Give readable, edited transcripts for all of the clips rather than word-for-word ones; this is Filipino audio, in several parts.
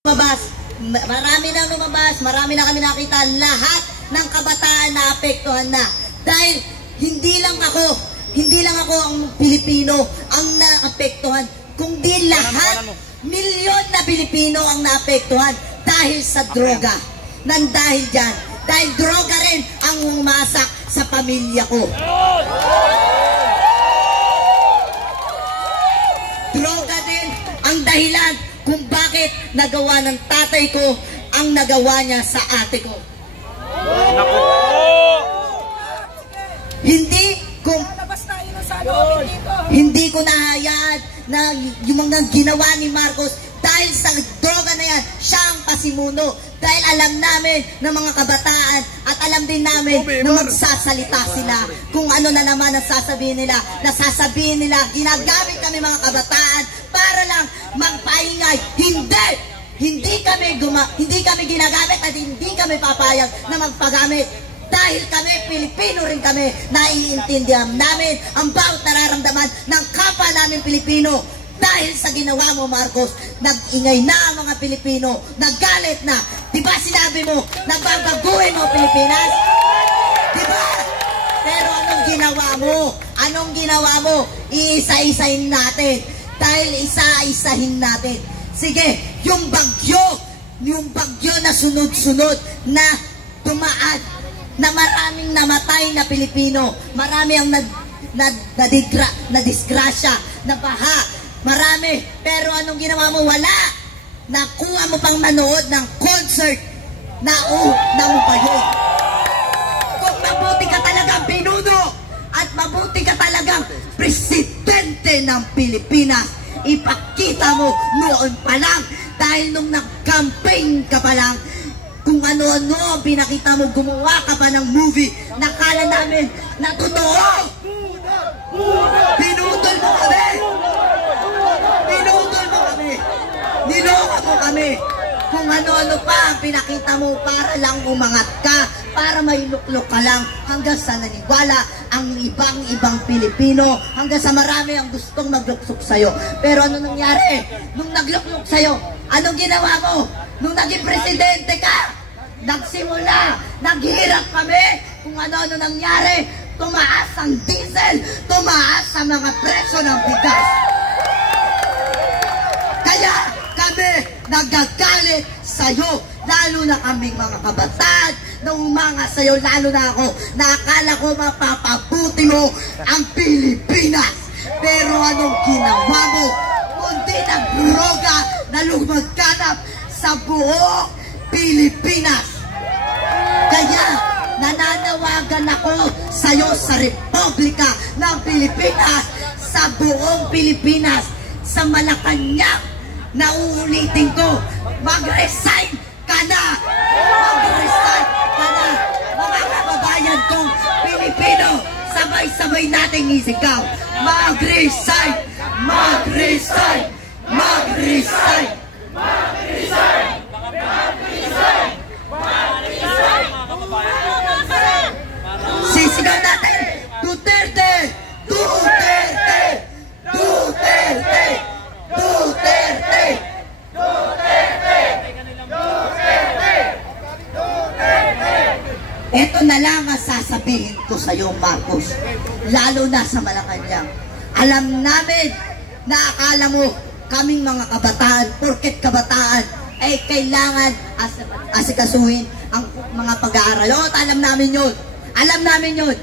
Lumabas, marami na kami nakita, lahat ng kabataan na apektuhan na. Dahil hindi lang ako ang Pilipino ang naapektuhan, kundi lahat, milyon na Pilipino ang naapektuhan dahil sa droga. Dahil dyan, dahil droga rin ang umasak sa pamilya ko. Droga din ang dahilan kung bakit nagawa ng tatay ko ang nagawa niya sa ate ko. Hindi ko nahayaan na yung mga ginawa ni Marcos dahil sa droga na yan, siya ang pasimuno. Dahil alam namin ng mga kabataan at alam din namin na magsasalita sila kung ano na naman ang sasabihin nila. Nasasabihin nila, ginagamit kami mga kabataan para lang magpaingay. Hindi kami ginagamit at hindi kami papayag na magpagamit. Dahil kami, Pilipino rin kami, naiintindihan namin ang bawat nararamdaman ng kapwa namin Pilipino. Dahil sa ginawa mo, Marcos, nag-ingay na ang mga Pilipino, naggalit na. Diba sinabi mo, nagbabaguhin mo Pilipinas? Diba? Pero anong ginawa mo? Anong ginawa mo? Iisa-isahin natin. Dahil isa-isahin natin. Sige, yung bagyo na sunod-sunod na tumaan, na maraming namatay na Pilipino, marami ang nadisgrasya, na baha, marami. Pero anong ginawa mo? Wala. Nakuha mo pang manood ng concert. Nauna mo pa yun. Kung mabuti ka talagang pinuno at mabuti ka talagang presidente ng Pilipinas, ipakita mo noon pa lang. Dahil nung nag-campaign ka pa lang, kung ano-ano ang pinakita mo, gumawa ka pa ng movie, nakala namin na totoo. Pinutol mo kami. Pinutol mo kami. Niloko mo kami. Kung ano-ano pa ang pinakita mo para lang umangat ka, para mailuklok ka lang, hanggang sa naniwala ang ibang Pilipino, hanggang sa marami ang gustong magluksok sa'yo. Pero ano nangyari? Nung nagluklok sa'yo, anong ginawa mo? Nung naging presidente ka, nagsimula, naghirap kami. Kung ano-ano nangyari, tumaas ang diesel, tumaas ang mga presyo ng bigas. Kaya kami nagagalit sa'yo, lalo na kaming mga kabataan, na umanga sa'yo, lalo na ako, na akala ko mapapabuti mo ang Pilipinas. Pero anong ginawa mo? Kundi ng droga na lumagkanap sa buong Pilipinas. Kaya nananawagan ako sa'yo sa Republika ng Pilipinas, sa buong Pilipinas, sa Malacanang, na uulitin ko, mag-resign ka na! Mag-resign ka na! Mga kababayan kong Pilipino, sabay-sabay nating isigaw, mag-resign! Mag-resign! Mag-resign! Mag-resign! Mag-resign! Mag-resign! Sisigaw natin! Duterte! Duterte! Duterte! Duterte! Duterte! Duterte! Duterte! Ito na lang ang sasabihin ko sa iyo, Marcos, lalo na sa Malacanang. Alam namin na akala mo kaming mga kabataan, porket kabataan ay kailangan asikasuhin ang mga pag-aaral. O, alam namin yun. Alam namin yun.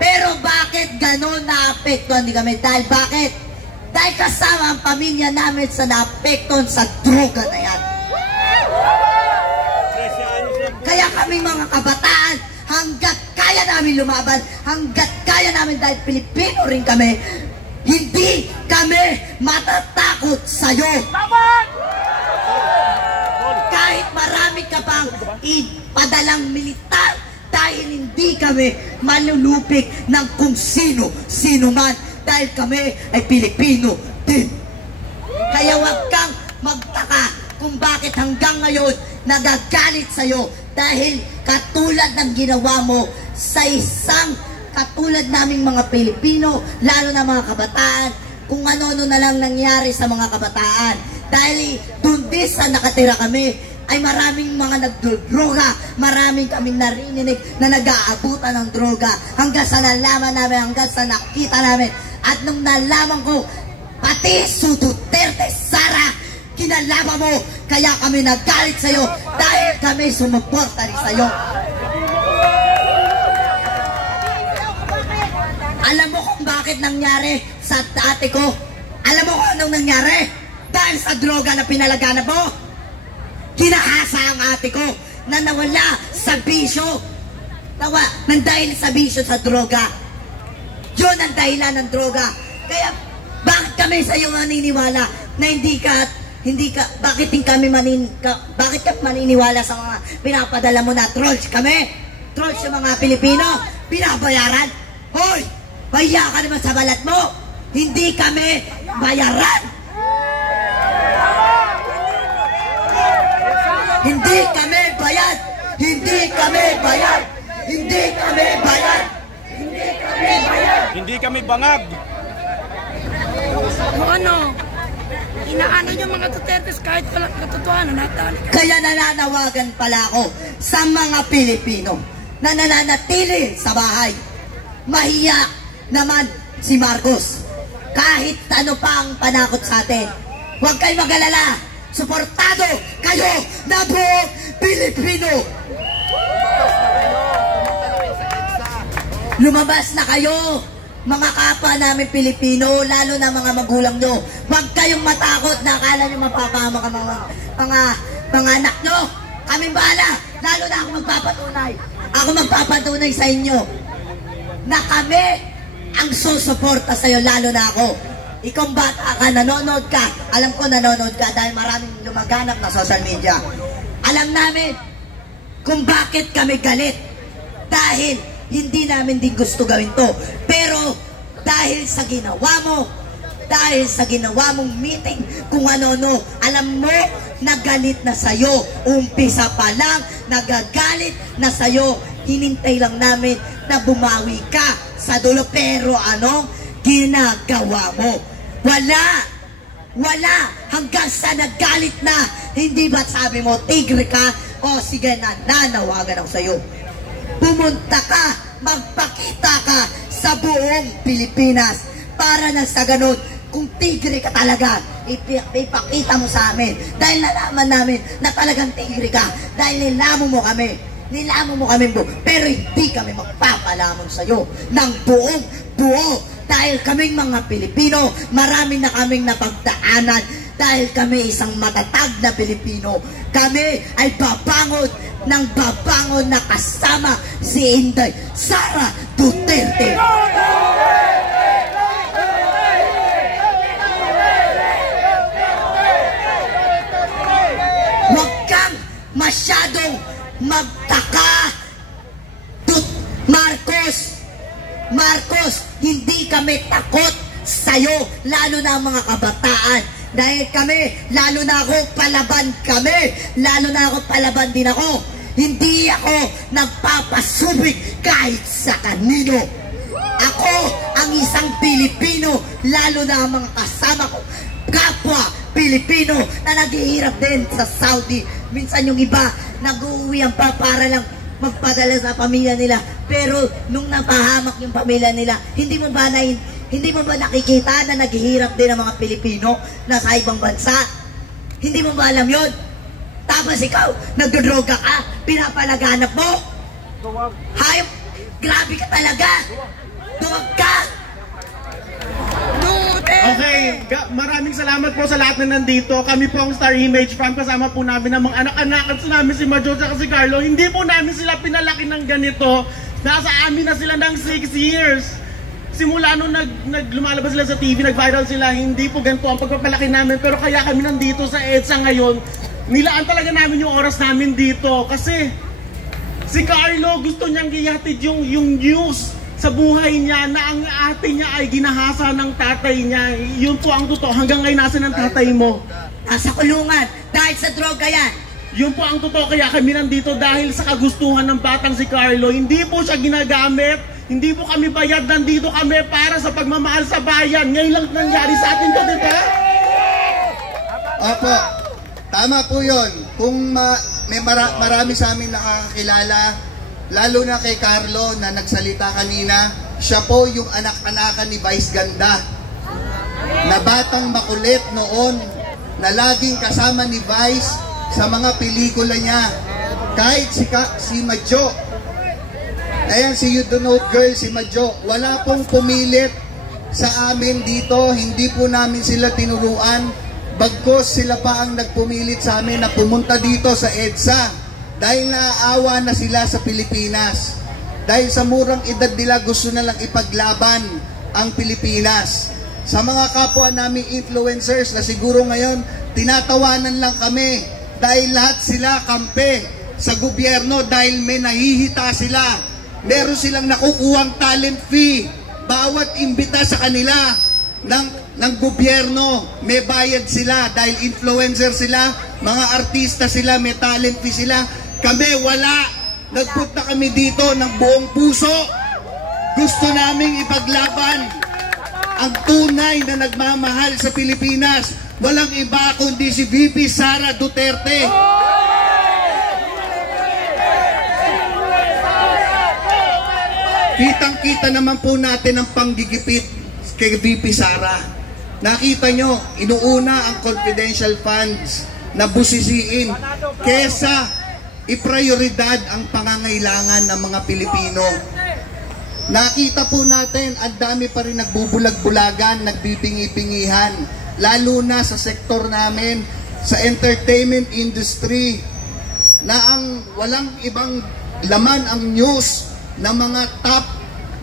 Pero bakit ganon naapektuhan kami? Dahil bakit? Dahil kasama ang pamilya namin sa naapektuhan sa droga na yan. Kaya kami mga kabataan, hanggat kaya namin lumaban, hanggat kaya namin, dahil Pilipino rin kami, hindi kami matatakot sa'yo. Kahit marami ka pang ipadalang militar, dahil hindi kami malulupik ng kung sino man, dahil kami ay Pilipino din. Kaya wag kang magtaka kung bakit hanggang ngayon nagagalit sa'yo, dahil katulad ng ginawa mo sa isang katulad naming mga Pilipino, lalo na mga kabataan, kung ano-ano na lang nangyari sa mga kabataan. Dahil doon din sa nakatira kami, ay maraming mga nagdodroga, maraming kaming narinig na nag-aabutan ng droga, hanggang sa nalaman namin, hanggang sa nakita namin. At nung nalaman ko, pati si Duterte, Sara, kinalaban mo, kaya kami nagalit sa'yo, dahil kami sumuporta rin sa'yo. Alam mo kung bakit nangyari sa ate ko? Alam mo kung anong nangyari? Dahil sa droga na pinalaganap mo. Kinahasa ang ate ko na nawala sa bisyo. Nang dahil sa bisyo sa droga. Yun ang dahilan ng droga. Kaya bakit kami sa iyo maniniwala na bakit ka maniniwala sa mga pinapadala mo na trolls kami? Trolls yung mga Pilipino, pinabayaran. Hoy, baya ka naman sa balat mo. Hindi kami bayaran. Hindi kami bayad. Hindi kami bayad. Hindi kami bayad. Hindi kami bayad. Hindi kami bangag. Ano? Inaano yung mga Dutertes kahit walang katotohanan. Kaya nananawagan pala ako sa mga Pilipino na nananatili sa bahay. Mahiya naman si Marcos. Kahit ano pa ang panakot sa atin. Huwag kayo mag-alala. Suportado kayo na buong Pilipino. Lumabas na kayo, mga kapwa namin Pilipino, lalo na mga magulang nyo. Huwag kayong matakot na akala nyo mapapahamak ang mga anak nyo. Kaming bahala, lalo na ako magpapatunay. Ako magpapatunay sa inyo na kami ang susuporta sa'yo, lalo na ako. Ikaw bata ka, nanonood ka. Alam ko nanonood ka dahil maraming lumaganap na social media. Alam namin kung bakit kami galit. Dahil hindi namin din gusto gawin to. Pero dahil sa ginawa mo, dahil sa ginawa mong meeting, kung ano-ano, alam mo, nagalit na sa'yo. Umpisa pa lang, nagagalit na sa'yo. Hinintay lang namin na bumawi ka sa dulo. Pero anong ginagawa mo? Wala, hanggang sa nagalit na. Hindi ba sabi mo, tigre ka? O sige, nananawagan ako sa'yo. Pumunta ka, magpakita ka sa buong Pilipinas. Para na sa ganun, kung tigre ka talaga, ipakita mo sa amin. Dahil nalaman namin na talagang tigre ka. Dahil nilamon mo kami. Pero hindi kami magpapalamon sa'yo ng buong buo. Dahil kaming mga Pilipino, marami na kaming napagdaanan. Dahil kami isang matatag na Pilipino. Kami ay babangon na kasama si Inday Sara Duterte. Huwag kang masyadong magtaka, Marcos, hindi kami takot sa'yo, lalo na mga kabataan. Dahil kami, lalo na ako, palaban din ako. Hindi ako nagpapasubig kahit sa kanino. Ako ang isang Pilipino, lalo na ang mga kasama ko, kapwa Pilipino na naghihirap din sa Saudi. Minsan yung iba, nag-uuwi ang pa para lang magpadala sa pamilya nila. Pero nung napahamak yung pamilya nila, hindi mo ba nakikita na naghihirap din ang mga Pilipino na sa ibang bansa? Hindi mo ba alam yun? Tapos ikaw, nagdodroga ka, pinapalaganap mo? Hayop, grabe ka talaga. Duwag ka. Okay, maraming salamat po sa lahat na nandito. Kami po ang Star Image Fam. Kasama po namin ang mga anak-anak at namin si Majo at si Carlo. Hindi po namin sila pinalaki ng ganito. Nasa amin na sila ng 6 years. Simula nung lumalabas sila sa TV, nag-viral sila, hindi po ganito ang pagpapalaki namin. Pero kaya kami nandito sa EDSA ngayon, nilaan talaga namin yung oras namin dito. Kasi si Carlo gusto niyang ihatid yung news sa buhay niya na ang ate niya ay ginahasa ng tatay niya. Yun po ang totoo. Hanggang ngayon nasa ng tatay mo. Nasa kulungan. Dahil sa droga yan. Yun po ang totoo. Kaya kami nandito dahil sa kagustuhan ng batang si Carlo. Hindi po siya ginagamit. Hindi po kami bayad. Nandito kami para sa pagmamahal sa bayan. Ngayon lang nangyari sa atin to, diba? Opo, tama po yun. Kung may marami sa amin nakakakilala, lalo na kay Carlo na nagsalita kanina, siya po yung anak-anakan ni Vice Ganda, na batang makulit noon, na laging kasama ni Vice sa mga pelikula niya. Kahit si Madjo, ayan si You Don't Know Girl, si Madjo, wala pong pumilit sa amin dito, hindi po namin sila tinuruan, bagkos sila pa ang nagpumilit sa amin na pumunta dito sa EDSA dahil naaawa na sila sa Pilipinas. Dahil sa murang edad nila gusto na lang ipaglaban ang Pilipinas. Sa mga kapwa naming influencers na siguro ngayon tinatawanan lang kami dahil lahat sila kampe sa gobyerno dahil may nahihita sila. Meron silang nakukuhang talent fee. Bawat imbita sa kanila ng gobyerno, may bayad sila dahil influencer sila, mga artista sila, may talent fee sila. Kami wala. Nagpunta kami dito ng buong puso. Gusto naming ipaglaban ang tunay na nagmamahal sa Pilipinas. Walang iba kundi si VP Sara Duterte. Kitang-kita naman po natin ang panggigipit kay VP Sara. Nakita nyo, inuuna ang confidential funds na busisiin kesa iprioridad ang pangangailangan ng mga Pilipino. Nakita po natin, ang dami pa rin nagbubulag-bulagan, nagbibingi-bingihan, lalo na sa sektor namin, sa entertainment industry, na ang walang ibang laman ang news ng mga top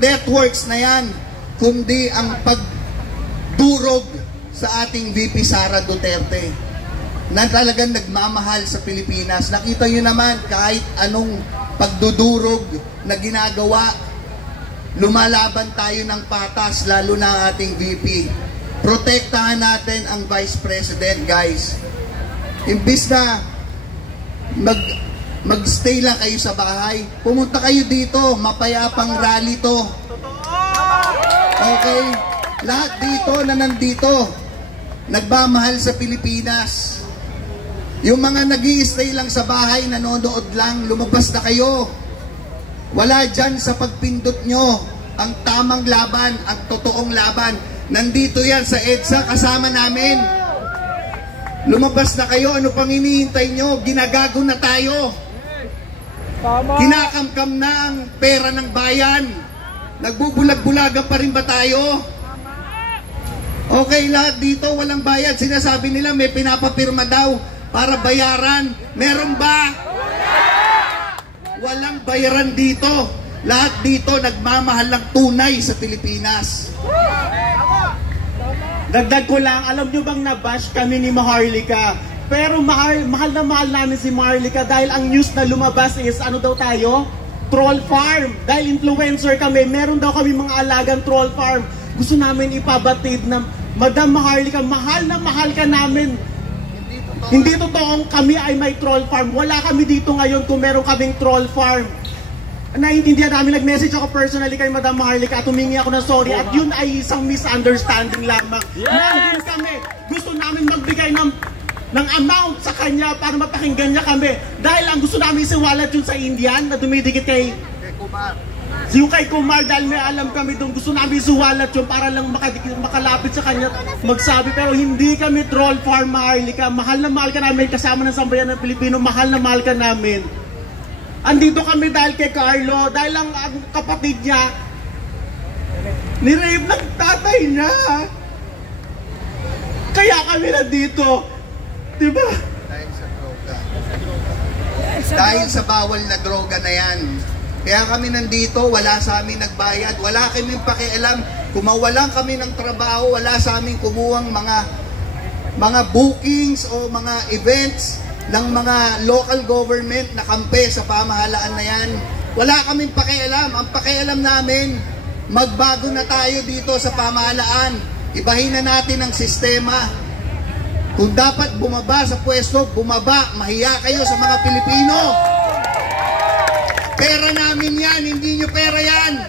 networks na yan, kundi ang pagdurog sa ating VP Sara Duterte na talagang nagmamahal sa Pilipinas. Nakita nyo naman kahit anong pagdudurog na ginagawa, lumalaban tayo ng patas, lalo na ang ating VP. Protektahan natin ang Vice President, guys. Imbis na magstay lang kayo sa bahay, pumunta kayo dito, mapayapang rally to. Okay? Lahat dito na nandito, nagmamahal sa Pilipinas. Yung mga nag-i-stay lang sa bahay, nanonood lang, lumabas na kayo. Wala dyan sa pagpindot nyo ang tamang laban, ang totoong laban. Nandito yan sa EDSA, kasama namin. Lumabas na kayo, ano pang hinihintay nyo? Ginagago na tayo. Kinakamkam na ang pera ng bayan. Nagbubulag-bulagan pa rin ba tayo? Okay, lahat dito walang bayad. Sinasabi nila may pinapapirma daw para bayaran. Meron ba? Walang bayaran dito. Lahat dito nagmamahal ng tunay sa Pilipinas. Dagdag ko lang, alam nyo bang nabash kami ni Maharlika? Pero mahal na mahal namin si Maharlika dahil ang news na lumabas is ano daw tayo? Troll farm. Dahil influencer kami, meron daw kami mga alagang troll farm. Gusto namin ipabatid na Madam Maharlika, mahal na mahal ka namin. Hindi totoong kami ay may troll farm. Wala kami dito ngayon kung meron kaming troll farm. Naiintindihan namin, nag-message ako personally kay Madam Maharlika at humingi ako ng sorry at yun ay isang misunderstanding lamang. Nandun kami, gusto namin magbigay ng amount sa kanya para mapakinggan niya kami. Dahil ang gusto namin isiwalat yun sa Indian na dumidikit kay Kumar. Yung kay Kumar, dahil may alam kami doon, gusto namin isuwalat yun para lang makalapit sa kanya magsabi. Pero hindi kami troll farm, Maharlika. Mahal na mahal ka namin, kasama ng sambayan ng Pilipino, mahal na mahal ka namin. Andito kami dahil kay Carlo, dahil ang kapatid niya, nirape ng tatay niya. Kaya kami nandito. Diba? Dahil sa droga. Dahil sa bawal na droga na yan. Kaya kami nandito, wala sa amin nagbayad, wala kaming pakialam. Kung mawalan kami ng trabaho, wala sa amin kumuhang mga bookings o mga events ng mga local government na kampe sa pamahalaan na yan. Wala kaming pakialam. Ang pakialam namin, magbago na tayo dito sa pamahalaan. Ibahin na natin ang sistema. Kung dapat bumaba sa pwesto, bumaba. Mahiya kayo sa mga Pilipino. Pera namin yan, hindi nyo pera yan.